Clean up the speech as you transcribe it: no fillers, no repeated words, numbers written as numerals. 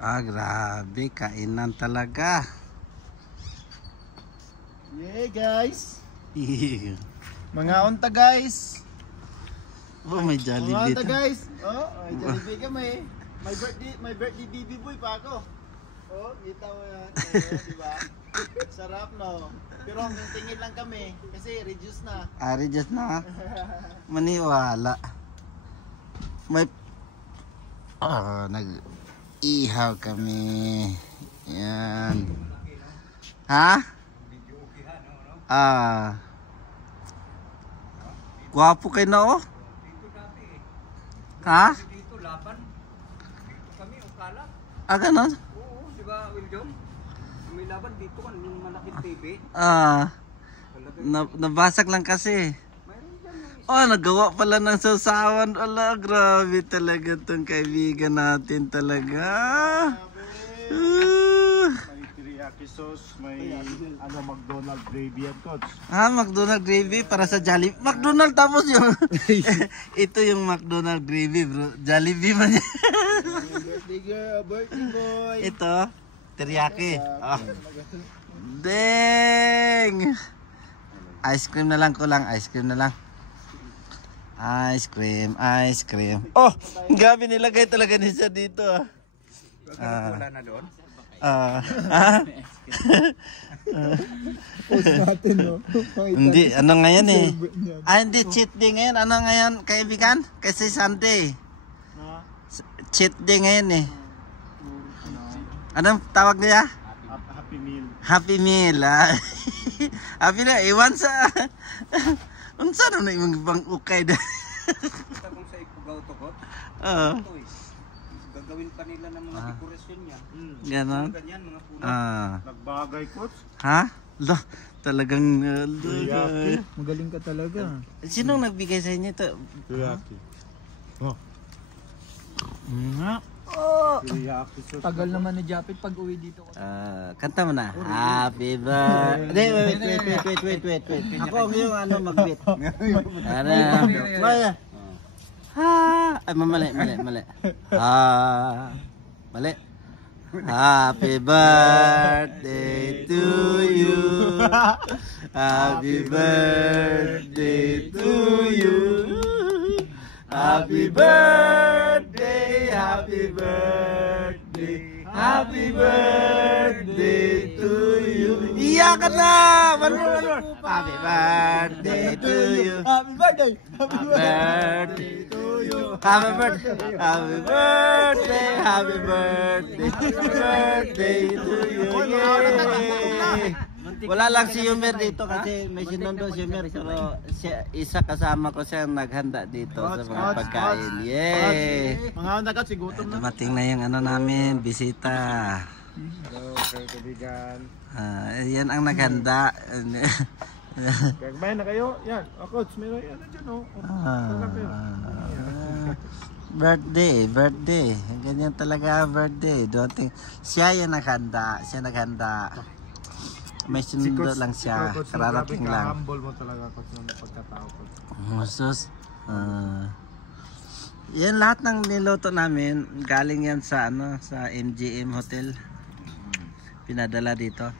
Ah, grabe. Kainan talaga. Yeah, guys. Mga unta, guys. Oh, may Jollibee. Mga unta, guys. Oh, may Jollibee kami. My birthday baby boy pa ako. Oh, kita mo yan. Diba? Sarap, no? Pero hanggang tingin lang kami. Kasi reduce na. Ah, reduce na. Maniwala. May... nag-ihaw kami. Yan. Ha? Gwapo kayo na, oh. Ha? Dito laban. Dito kami ukala. Ah, ganon? Oo, di ba, William? May laban dito kan yung malaking TV. Nabasag lang kasi. Mayroon dyan yung Oh, nagawa pala ng sausawan. Ala, grabe talaga tong kaibigan natin talaga. May teriyaki sauce, may McDonald gravy at coach. McDonald gravy para sa Jollibee. McDonald tapos yung... Ito yung McDonald gravy, bro. Jollibee man yan. Birthday girl, birthday boy. Ito, teriyaki. Dang! Ice cream na lang ko lang. Ice cream na lang. Ice cream. Oh, grabe nilagay talaga niya dito. wala na doon. Natin, no? Hindi, ano ngayon eh. Hindi, cheat day ngayon. Ano ngayon, kaibigan? Kasi Sunday. Cheat day ngayon eh. Anong tawag niya? Happy meal. Happy meal. Happy na, iwan sa... Unsa na yung ibang ukay na? Kita kung sa Ipugaw to ko. Ito eh. Gagawin pa nila ng mga dekorasyon niya. Ganon? Ganyan, mga puno. Nagbagay, coach. Ha? Talagang... Magaling ka talaga. Sinong nagbigay sa inyo ito? Teriyaki. Oh. Teriyaki sauce. Tagal naman ni Japit pag uwi dito. Kanta mo na. Happy birthday. Wait. Ako yung mag-beat. Ay, mali. Mali. Happy birthday to you. Happy birthday to you. Happy birthday, happy birthday, happy birthday to you. Iyakan na! One more. Happy birthday to you. Happy birthday! Happy birthday to you. Happy birthday, happy birthday, happy birthday to you. Yay! Wala lang si Yumer dito kasi may sinundo si Yumer, pero isa kasama ko siya naghanda dito sa mga pagkain. Yay! Mga nagat, sigutom na. Dumating na yung namin, bisita. Hello, kaibigan. Yan ang naghanda. Kagbayan na kayo? Yan. Coach, meron yan dyan, oh. Birthday. Ganyan talaga birthday. Siya yung naghanda. May sinundo lang siya. Kararating lang. Humble mo talaga, coach, ng pagkatao ko. Musos. Yan lahat ng niluto namin galing yan sa sa MGM Hotel. Pinadala dito.